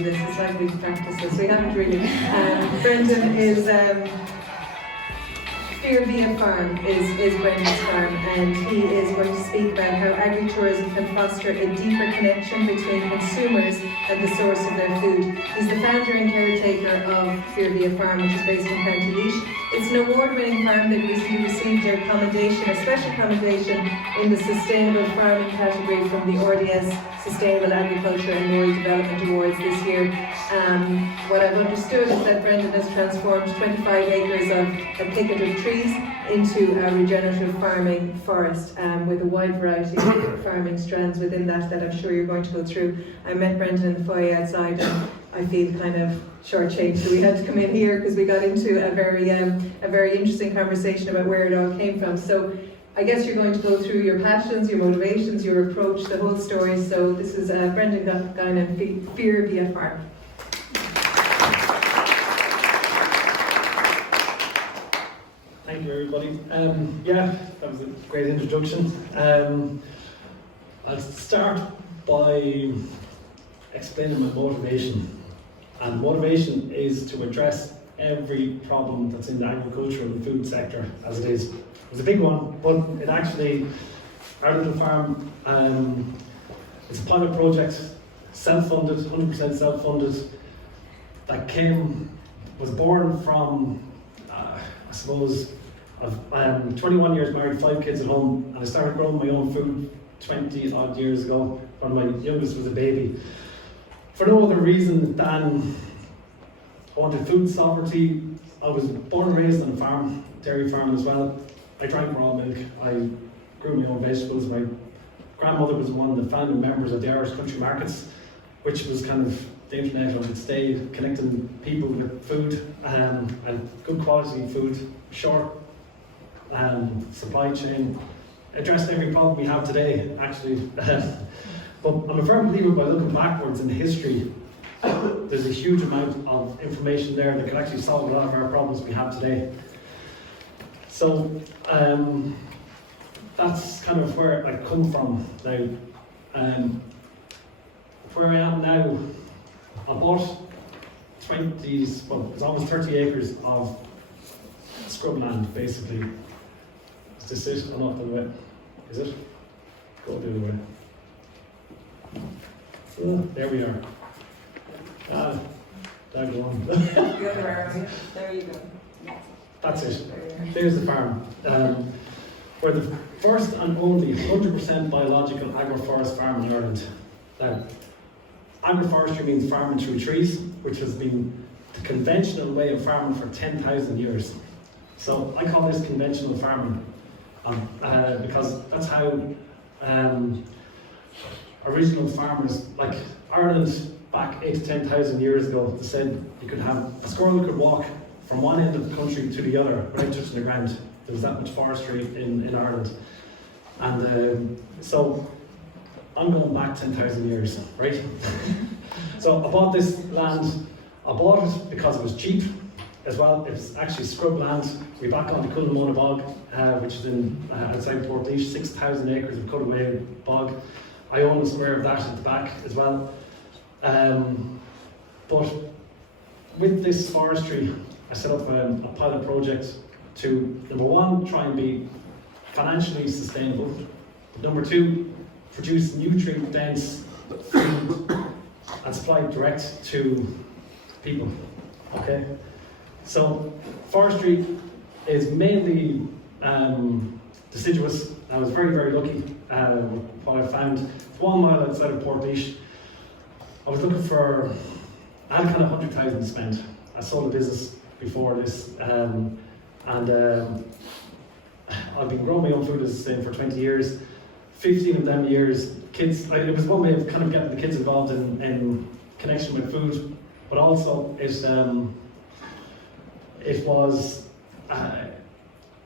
over this. It's like we've practiced this. We haven't really. Brendan is Fiorbhia Farm is Brendan's farm, and he is going to speak about how agritourism can foster a deeper connection between consumers and the source of their food. He's the founder and caretaker of Fiorbhia Farm, which is based in County Leitrim. It's an award-winning farm that recently received a special commendation in the Sustainable Farming category from the RDS Sustainable Agriculture and Rural Development Awards this year. What I've understood is that Brendan has transformed 25 acres of a thicket of trees into a regenerative farming forest with a wide variety of farming strands within that I'm sure you're going to go through. I met Brendan in the foyer outside and I feel kind of shortchanged, so we had to come in here because we got into a very interesting conversation about where it all came from. So I guess you're going to go through your passions, your motivations, your approach, the whole story. So this is Brendan Guinan, Fiorbhia Farm. Thank you, everybody. That was a great introduction. I'll start by explaining my motivation. And motivation is to address every problem that's in the agriculture and food sector as it is. It was a big one, but it actually, our little farm, it's a pilot project, self-funded, 100% self-funded, that was born from, I suppose, I'm 21 years married, 5 kids at home, and I started growing my own food 20 odd years ago when my youngest was a baby. For no other reason than I wanted food sovereignty. I was born and raised on a farm, dairy farm as well. I drank raw milk, I grew my own vegetables. My grandmother was one of the founding members of the Irish Country Markets, which was kind of the internet on its day, connecting people with food and good quality food, short supply chain, addressed every problem we have today, actually. But I'm a firm believer by looking backwards in history, there's a huge amount of information there that could actually solve a lot of our problems we have today. So that's kind of where I come from now. Where I am now, I bought it's almost 30 acres of scrubland, basically. Is this it? I'm not the way. Is it? Go the other way. There we are. There you go. There you go. That's it. There's the farm. We're the first and only 100% biological agroforest farm in Ireland. Now, agroforestry means farming through trees, which has been the conventional way of farming for 10,000 years. So I call this conventional farming because that's how original farmers, like Ireland back 8,000 to 10,000 years ago, they said you could have a squirrel could walk from one end of the country to the other without touching the ground. There was that much forestry in Ireland. And so I'm going back 10,000 years, right? So I bought this land. I bought it because it was cheap as well. It's actually scrub land. We're back on the Cultivating Bog, which is outside Portlaoise, 6,000 acres of cut-away bog. I own a square of that at the back as well. But with this forestry, I set up a pilot project to, number one, try and be financially sustainable. But number two, produce nutrient-dense food and supply it direct to people. Okay? So forestry is mainly deciduous. I was very, very lucky what I found. 1 mile outside of Portlaoise. I was looking for, I had kind of 100,000 to spend. I sold a business before this, and I've been growing my own food, as I say, for 20 years. 15 of them years, kids, it was one way of kind of getting the kids involved in connection with food, but also it was,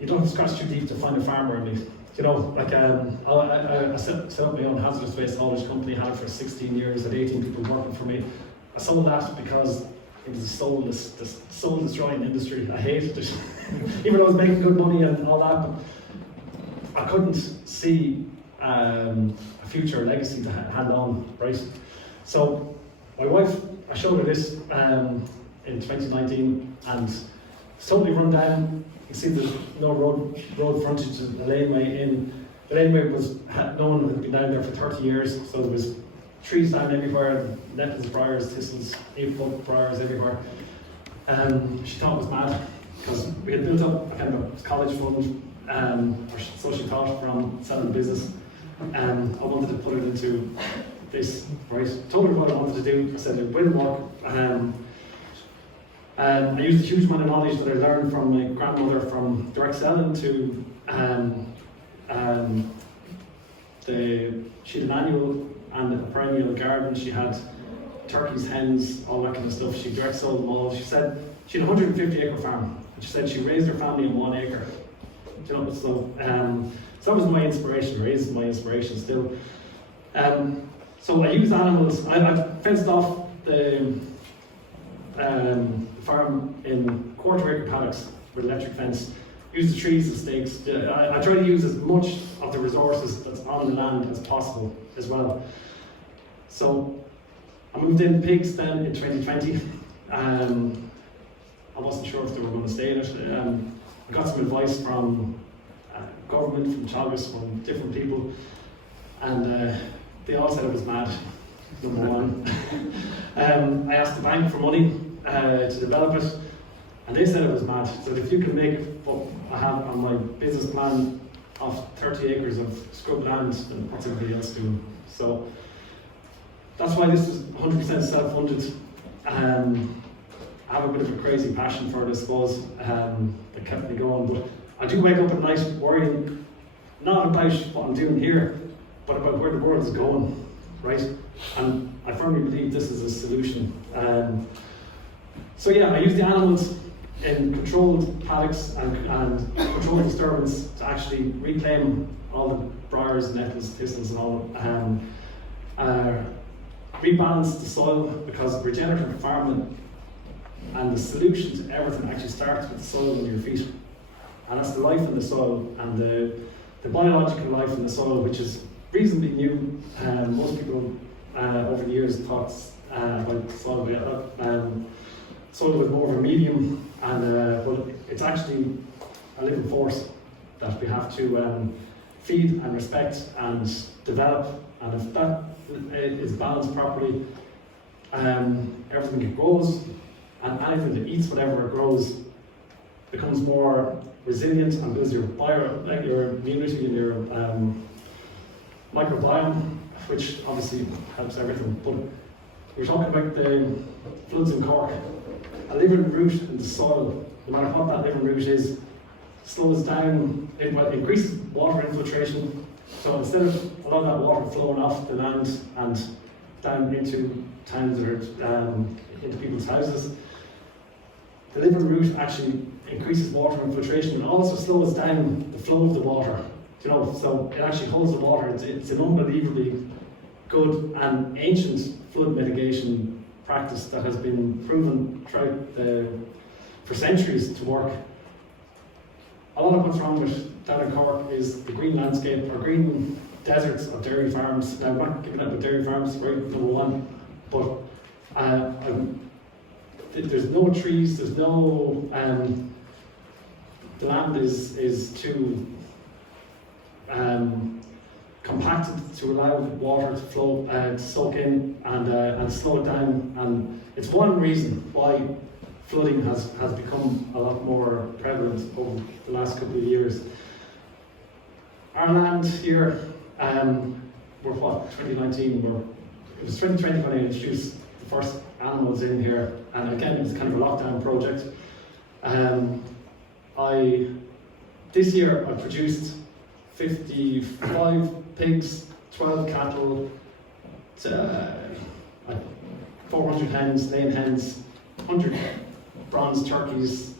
you don't have to scratch too deep to find a farmer in me. You know, like I set up my own hazardous waste haulage company, had it for 16 years, had 18 people working for me. I sold that because it was a soul destroying industry. I hated it. Even though I was making good money and all that, but I couldn't see a future legacy to hand on, right? So my wife, showed her this in 2019, and it's totally run down. You can see there's no road frontage to the laneway in. The laneway was, no one had been down there for 30 years, so there was trees down everywhere, nettles, briars, thistles, 8-foot briars everywhere. She thought it was mad, because we had built up a kind of a college fund, or so she thought, from selling the business. I wanted to put it into this, right? Told her what I wanted to do. I said it will work. I used a huge amount of knowledge that I learned from my grandmother, from direct selling to she had an annual and a perennial garden. She had turkeys, hens, all that kind of stuff. She direct sold them all. She said she had a 150-acre farm. She said she raised her family on 1 acre. You know, so that was my inspiration, raising my inspiration still. So I use animals. I've fenced off the farm in quarter-acre paddocks with electric fence. Use the trees as stakes. I try to use as much of the resources that's on the land as possible as well. So I moved in pigs then in 2020. I wasn't sure if they were going to stay in it. I got some advice from government, from Taoiseach, from different people, and they all said it was mad, number one. I asked the bank for money to develop it, and they said it was mad. So if you can make what I have on my business plan of 30 acres of scrub land, then what's everybody else doing? So that's why this is 100% self-funded. I have a bit of a crazy passion for it, I suppose, that kept me going. But I do wake up at night worrying, not about what I'm doing here, but about where the world is going, right? And I firmly believe this is a solution. So yeah, I use the animals in controlled paddocks and controlled disturbance to actually reclaim all the briars, nettles, thistles and all, rebalance the soil, because regenerative farming and the solution to everything actually starts with the soil under your feet. And that's the life in the soil, and the biological life in the soil, which is reasonably new. Most people over the years thought about soil, soil was more of a medium, and but it's actually a living force that we have to feed and respect and develop. And if that is balanced properly, everything grows, and anything that eats whatever it grows becomes more resilient and builds your your immunity and your microbiome, which obviously helps everything. But we're talking about the floods in Cork. A living root in the soil, no matter what that living root is, slows down, it increases water infiltration. So instead of a lot of that water flowing off the land and down into towns or into people's houses, the living root actually increases water infiltration and also slows down the flow of the water. You know, so it actually holds the water. It's an unbelievably good and ancient flood mitigation practice that has been proven for centuries to work. A lot of what's wrong with down in Cork is the green landscape or green deserts of dairy farms. Now, I'm not giving up with dairy farms, right, number one, but there's no trees, there's no, the land is too compacted to allow water to flow, to soak in and slow it down. And it's one reason why flooding has become a lot more prevalent over the last couple of years. Our land here, we're what, 2019, it was 2020 when I introduced the first animals in here, and again it was kind of a lockdown project. This year I produced 55 pigs, 12 cattle, 400 hens, laying hens, 100 bronze turkeys.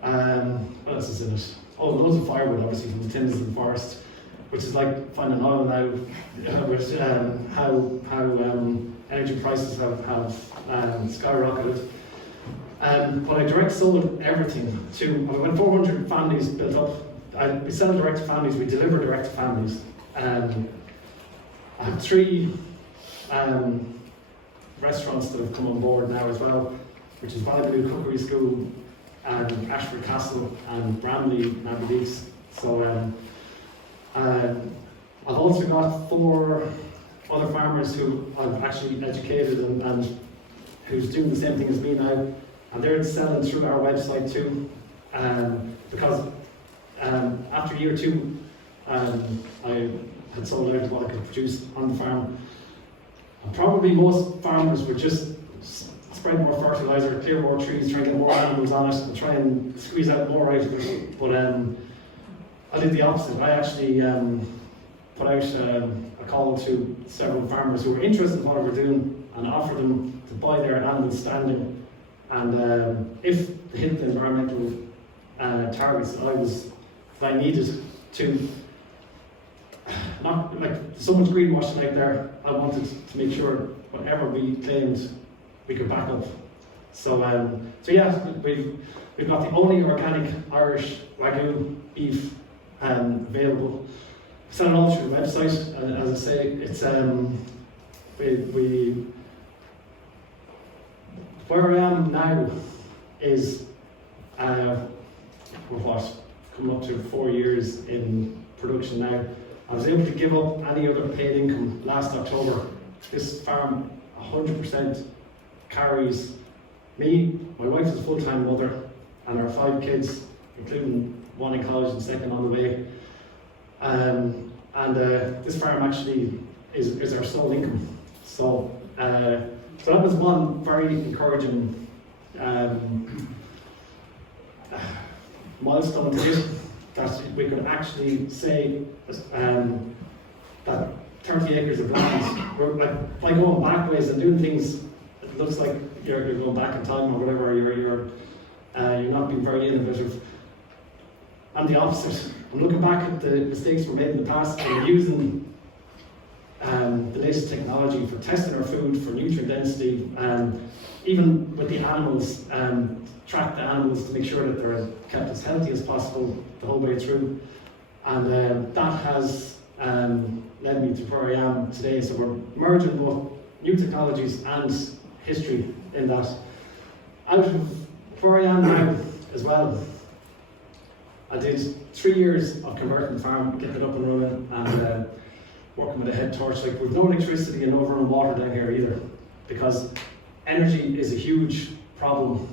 What else is in it? Oh, loads of firewood, obviously, from the timbers in the forest, which is like finding oil now, with how energy prices have skyrocketed. But I direct sold everything to about 400 families built up. We sell direct to families, we deliver direct to families. I have 3 restaurants that have come on board now as well, which is Ballygaloo Cookery School and Ashford Castle and Bramley Navidees. So I've also got 4 other farmers who I've actually educated and who's doing the same thing as me now, and they're selling through our website too, because after year 2 I had sold out what I could produce on the farm. And probably most farmers would just spread more fertiliser, clear more trees, try and get more animals on it and try and squeeze out more out of it. But I did the opposite. I actually put out a call to several farmers who were interested in what we were doing and offered them to buy their animals standing. And if they hit the environmental targets that I needed to, not like so much greenwashing out there, I wanted to make sure whatever we claimed we could back up. So yeah, we've got the only organic Irish Wagyu beef available. Sell it all through the website, and as I say, it's where I am now is we're coming up to 4 years in production now. I was able to give up any other paid income last October. This farm 100% carries me, my wife is a full-time mother, and our 5 kids, including one in college and second on the way. This farm actually is our sole income. So that was one very encouraging milestone to hit, that we could actually say that 30 acres of land, we're by going backwards and doing things, it looks like you're going back in time or whatever, you're not being very innovative. I'm the opposite. I'm looking back at the mistakes we made in the past and we're using the latest technology for testing our food, for nutrient density, even with the animals, track the animals to make sure that they're kept as healthy as possible the whole way through. And that has led me to where I am today. So we're merging both new technologies and history in that. Out of where I am now as well, I did 3 years of converting the farm, getting it up and running, and working with a head torch. Like, we've no electricity and no running water down here either, because energy is a huge problem,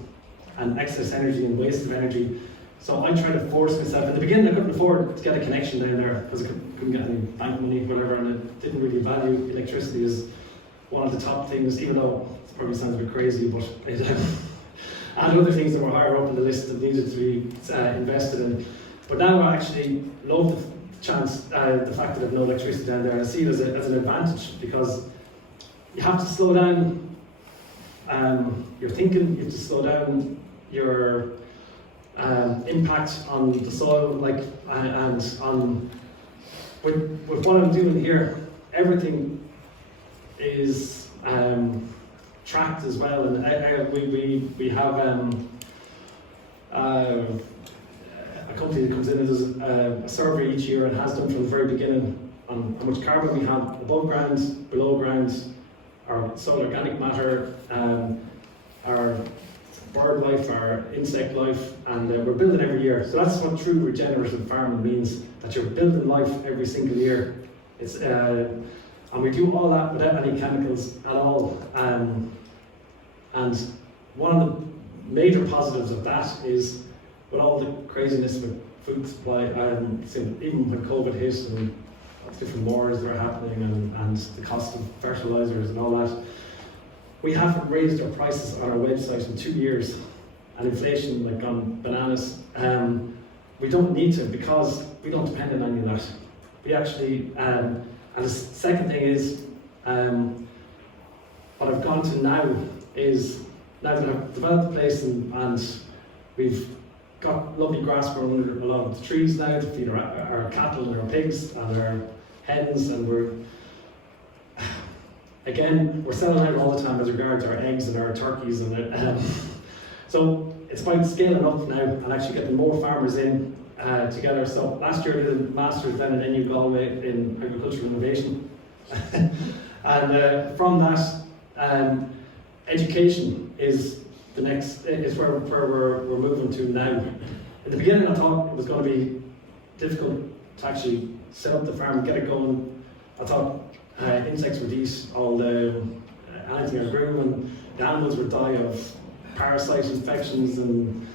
and excess energy and waste of energy. So I tried to force myself. In the beginning, I couldn't afford to get a connection down there because I couldn't get any bank money, whatever, and I didn't really value electricity as one of the top things, even though it probably sounds a bit crazy, but it, and other things that were higher up in the list that needed to be invested in. But now I actually love the fact that I've no electricity down there. I see it as an advantage, because you have to slow down your thinking, you have to slow down your impact on the soil, and on with what I'm doing here, everything is tracked as well, and we have a company that comes in and does a survey each year and has done from the very beginning on how much carbon we have above ground, below ground, our soil organic matter, our bird life, our insect life, and we're building every year. So that's what true regenerative farming means, that you're building life every single year. It's and we do all that without any chemicals at all. And one of the major positives of that is, with all the craziness with food supply, even when COVID hit and different wars that are happening, and the cost of fertilizers and all that, we haven't raised our prices on our website in 2 years, and inflation like on bananas. We don't need to, because we don't depend on any of that. We actually, and the second thing is, what I've gone to now is, now that I've developed the place and we've got lovely grass growing under a lot of the trees now to feed our cattle and our pigs and our hens, and we're selling out all the time as regards our eggs and our turkeys, and so it's about scaling up now and actually getting more farmers in together. So last year I did a master's then in NU Galway in agricultural innovation, and from that Education is the next, is where we're moving to now. At the beginning I thought it was going to be difficult to actually set up the farm, get it going. I thought insects would eat all the anything I grew, and the animals would die of parasite infections, and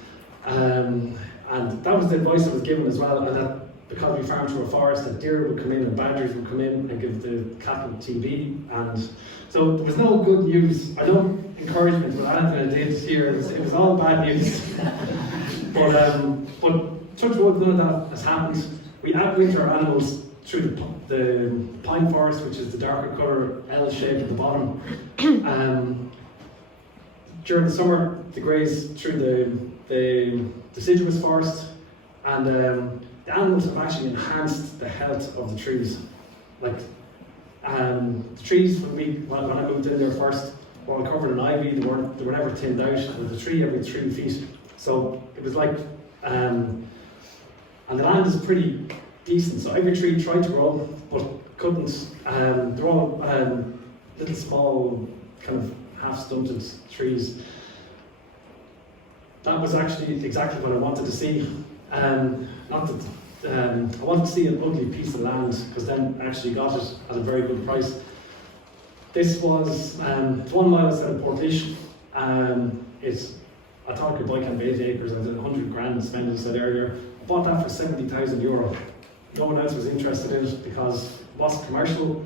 that was the advice I was given as well, and that because we farmed through a forest, that deer would come in and badgers would come in and give the cattle TB, and so there was no good news. I don't encouragement with anything I did here. It was all bad news. but touch wood, none of that has happened. We outwinter our animals through the pine forest, which is the darker colour L shape at the bottom. During the summer, they graze through the deciduous forest, and the animals have actually enhanced the health of the trees. Like the trees, when I moved in there first, were all covered in ivy. They were never thinned out. There was a tree every 3 feet, so it was like, and the land is pretty decent. So every tree tried to grow, but couldn't. They're all little small, kind of half-stunted trees. That was actually exactly what I wanted to see. Not that I wanted to see an ugly piece of land, because then I actually got it at a very good price. This was 1 mile outside of Portlaoise. I thought I could buy kind of 8 acres. I did 100 grand to spend, as I said earlier. I bought that for €70,000. No one else was interested in it because it wasn't commercial.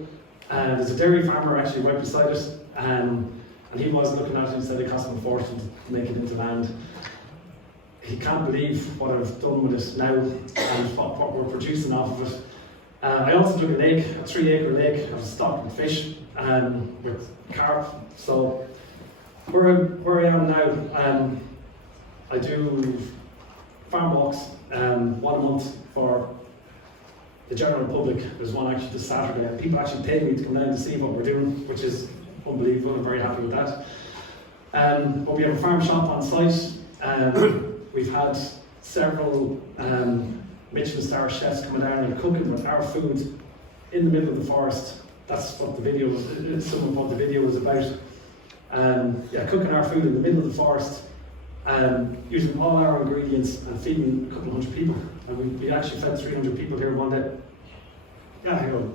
There's a dairy farmer actually right beside it, and he was looking at it and said it cost him a fortune to make it into land. He can't believe what I've done with it now and what we're producing off of it. I also took a lake, a 3-acre lake. I was stocked with fish, with carp. So where I am now, I do farm walks 1 month for the general public. There's one actually this Saturday, and people actually pay me to come down to see what we're doing, which is unbelievable. I'm very happy with that. But we have a farm shop on site. We've had several Michelin star chefs coming down and cooking with our food in the middle of the forest. That's what the video was, some of what the video was about. Cooking our food in the middle of the forest, using all our ingredients and feeding a couple of hundred people. And we actually fed 300 people here one day. Yeah, I go,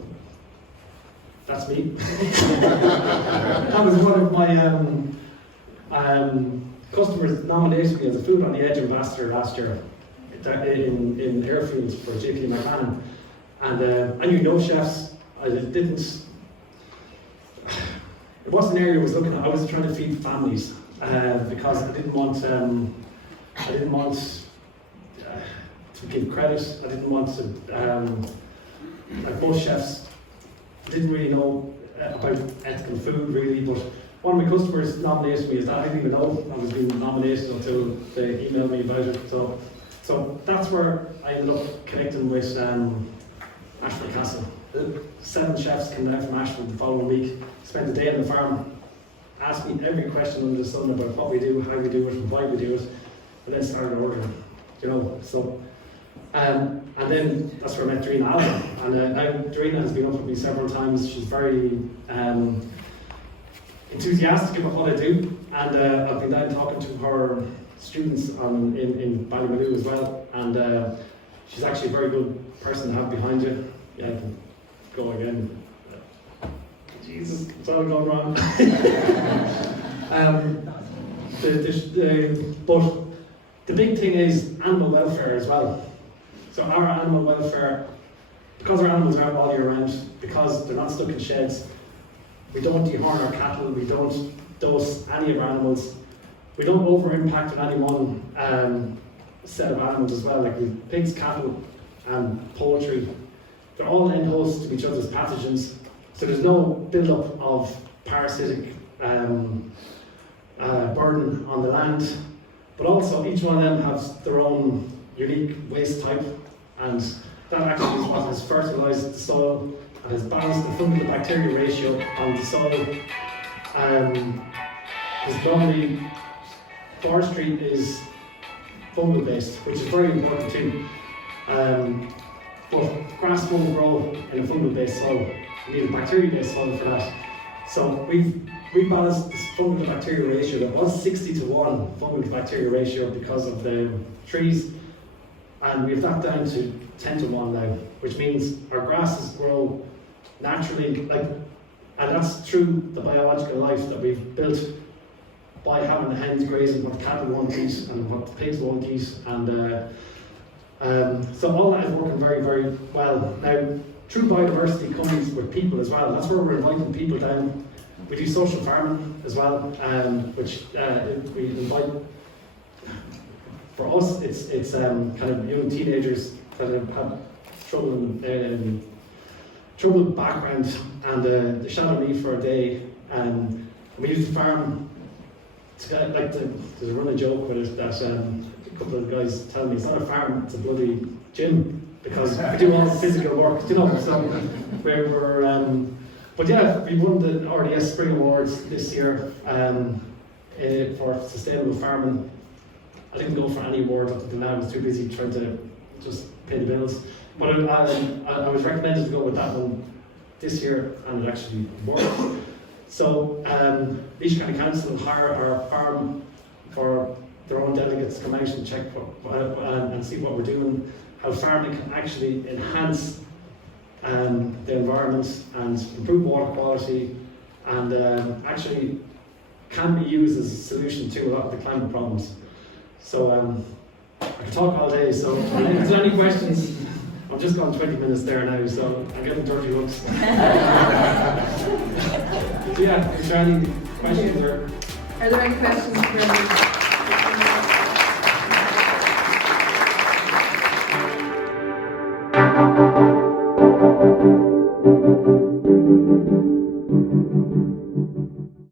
that's me. That was one of my customers nominated me as a Food on the Edge ambassador last year in airfields for JP McMahon. And I knew no chefs. It wasn't an area I was looking at. I was trying to feed families because I didn't want to give credit. I didn't want to, like most chefs, didn't really know about ethical food really, but one of my customers nominated me as that. I didn't even know I was being nominated until they emailed me about it. So that's where I ended up connecting with Ashford Castle. 7 chefs came down from Ashford the following week, spent a day on the farm, asked me every question under the sun about what we do, how we do it, and why we do it, and then started ordering, So, and then that's where I met Dorina Alba. And now Dorina has been up with me several times. She's very enthusiastic about what I do, and I've been down talking to her students in Ballymaloe as well, and she's actually a very good person to have behind you. Yeah, I can go again. Jesus, it's all going wrong. But the big thing is animal welfare as well. So our animal welfare, because our animals are out all year round, because they're not stuck in sheds, we don't dehorn our cattle, we don't dose any of our animals, we don't over-impact on any one set of animals as well, like with pigs, cattle and poultry. They're all end hosts to each other's pathogens, so there's no build-up of parasitic burden on the land, but also each one of them has their own unique waste type, and that actually is what has fertilised the soil and has balanced the fungal to bacteria ratio on the soil. Because normally forestry is fungal based, which is very important too. But grass won't grow in a fungal based soil. You need a bacteria based soil for that. So we've rebalanced this fungal to bacterial ratio. That was 60-1 fungal to bacterial ratio because of the trees, and we have that down to 10-1 now, which means our grasses grow naturally, and that's through the biological life that we've built by having the hens grazing what the cattle won't eat and what the pigs won't eat, and so all that is working very, very well. Now, true biodiversity comes with people as well. That's where we're inviting people down. We do social farming as well, which we invite. For us, it's kind of young teenagers that have had troubled background, and they shadow me for a day. We used to farm. There's a running joke with it that a couple of guys tell me it's not a farm, it's a bloody gym, because we do all the physical work, you know. So but yeah, we won the RDS Spring Awards this year for sustainable farming. I didn't go for any award up until now. I was too busy trying to just pay the bills. But I was recommended to go with that one this year, and it actually worked. So Leitrim County Council hire our farm for their own delegates to come out and check and see what we're doing, how farming can actually enhance the environment and improve water quality, and actually can be used as a solution to a lot of the climate problems. So I could talk all day, so if there's any questions, I've just gone 20 minutes there now, so I'm getting dirty looks. So yeah, is there any questions? Are there any questions for